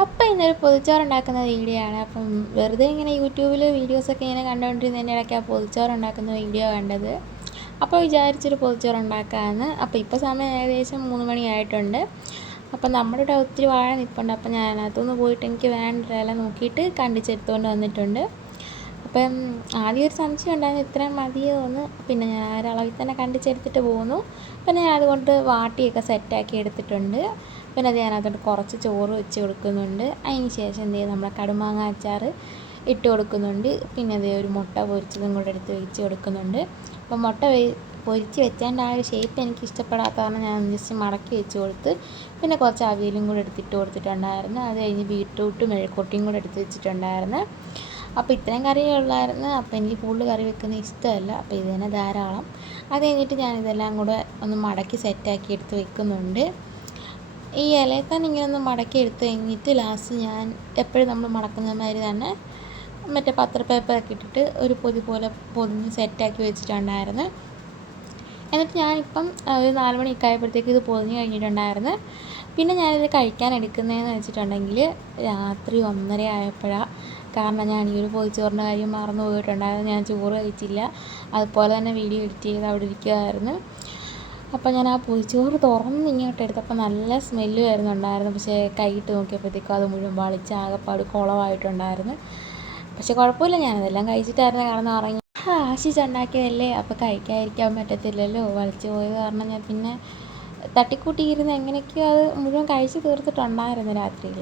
അപ്പം ഇന്നൊരു പൊതിച്ചോറുണ്ടാക്കുന്ന വീഡിയോ ആണ് അപ്പം വെറുതെ ഇങ്ങനെ യൂട്യൂബിൽ വീഡിയോസൊക്കെ ഇങ്ങനെ കണ്ടുകൊണ്ടിരുന്നതിന്റെ ഇടയ്ക്ക് ആ പൊതിച്ചോറുണ്ടാക്കുന്ന വീഡിയോ കണ്ടത്. അപ്പോൾ വിചാരിച്ചൊരു പൊതിച്ചോറ് ഉണ്ടാക്കാമെന്ന് അപ്പോൾ ഇപ്പോൾ സമയം ഏകദേശം മൂന്ന് മണിയായിട്ടുണ്ട്. അപ്പം നമ്മുടെ ഇവിടെ ഒത്തിരി വാഴ നിൽപ്പുണ്ട് അപ്പം ഞാൻ അതിനകത്തുനിന്ന് പോയിട്ട് എനിക്ക് വേണ്ട ഇല നോക്കിയിട്ട് കണ്ടിച്ചെടുത്തുകൊണ്ട് വന്നിട്ടുണ്ട്. അപ്പം ആദ്യം ഒരു സംശയം ഉണ്ടായിരുന്നു ഇത്രയും മതിയോ എന്ന് പിന്നെ ഞാൻ ആ ഒരളവിൽ തന്നെ കണ്ടിച്ചെടുത്തിട്ട് പോന്നു. പിന്നെ ഞാൻ അതുകൊണ്ട് വാട്ടിയൊക്കെ സെറ്റാക്കി എടുത്തിട്ടുണ്ട്. പിന്നെ അത് ഞാനതുകൊണ്ട് കുറച്ച് ചോറ് വെച്ച് കൊടുക്കുന്നുണ്ട്. അതിന് ശേഷം എന്ത് ചെയ്യും നമ്മളെ കടുമാങ്ങ അച്ചാർ ഇട്ട് കൊടുക്കുന്നുണ്ട്. പിന്നെ അതേ ഒരു മുട്ട പൊരിച്ചതും കൂടെ എടുത്ത് വെച്ച് കൊടുക്കുന്നുണ്ട്. അപ്പോൾ മുട്ട പൊരിച്ച് വെച്ചതിന്റെ ആ ഒരു ഷേപ്പ് എനിക്ക് ഇഷ്ടപ്പെടാത്ത കാരണം ഞാൻ ജസ്റ്റ് മടക്കി വെച്ച് കൊടുത്ത് പിന്നെ കുറച്ച് അവിയലും കൂടെ എടുത്തിട്ട് കൊടുത്തിട്ടുണ്ടായിരുന്നു. അത് കഴിഞ്ഞ് ബീട്രൂട്ടും മെഴുക്കുട്ടിയും കൂടെ എടുത്ത് വെച്ചിട്ടുണ്ടായിരുന്നു. അപ്പോൾ ഇത്രയും കറിയേ ഉള്ളായിരുന്നു. അപ്പോൾ എനിക്ക് കൂടുതൽ കറി വെക്കുന്നത് ഇഷ്ടമല്ല. അപ്പോൾ ഇത് തന്നെ ധാരാളം. അത് കഴിഞ്ഞിട്ട് ഞാൻ ഇതെല്ലാം കൂടെ ഒന്ന് മടക്കി സെറ്റാക്കി എടുത്ത് വെക്കുന്നുണ്ട്. ഈ തന്നെ ഇങ്ങനെ ഒന്ന് മടക്കി എടുത്ത് കഴിഞ്ഞിട്ട് ലാസ്റ്റ് ഞാൻ എപ്പോഴും നമ്മൾ മടക്കുന്ന മാതിരി തന്നെ മറ്റേ പത്ര പേപ്പറൊക്കെ ഇട്ടിട്ട് ഒരു പൊതി പോലെ പൊതിഞ്ഞ് സെറ്റാക്കി വെച്ചിട്ടുണ്ടായിരുന്നു. എന്നിട്ട് ഞാനിപ്പം ഒരു നാല് മണിയൊക്കെ ഇത് പൊതിഞ്ഞ് കഴിഞ്ഞിട്ടുണ്ടായിരുന്നു. പിന്നെ ഞാനിത് കഴിക്കാൻ എടുക്കുന്നതെന്ന് വെച്ചിട്ടുണ്ടെങ്കിൽ രാത്രി ഒന്നര ആയപ്പോഴാണ് കാരണം ഞാൻ ഈ ഒരു പൊതിച്ചോറിന്റെ കാര്യം മറന്നു പോയിട്ടുണ്ടായിരുന്നു. ഞാൻ ചോറ് കഴിച്ചില്ല. അതുപോലെ തന്നെ വീഡിയോ എഡിറ്റ് ചെയ്ത് അവിടെ ഇരിക്കുമായിരുന്നു അപ്പോൾ ഞാൻ ആ പൊതിച്ചോറ് തുറന്ന് ഇങ്ങോട്ട് എടുത്തപ്പോൾ നല്ല സ്മെല്ല് വരുന്നുണ്ടായിരുന്നു പക്ഷേ കൈയിട്ട് നോക്കിയപ്പോഴത്തേക്കും അത് മുഴുവൻ വളിച്ച് ആകെപ്പാട് കുളമായിട്ടുണ്ടായിരുന്നു പക്ഷെ കുഴപ്പമില്ല ഞാനതെല്ലാം കഴിച്ചിട്ടായിരുന്നു കാരണം ഇറങ്ങി ആശിച്ചുണ്ടാക്കിയതല്ലേ അപ്പോൾ കഴിക്കാതിരിക്കാൻ പറ്റത്തില്ലല്ലോ? വലിച്ചു പോയത് കാരണം ഞാൻ പിന്നെ തട്ടിക്കൂട്ടിയിരുന്ന് എങ്ങനെയൊക്കെയോ അത് മുഴുവൻ കഴിച്ച് തീർത്തിട്ടുണ്ടായിരുന്നു രാത്രിയിൽ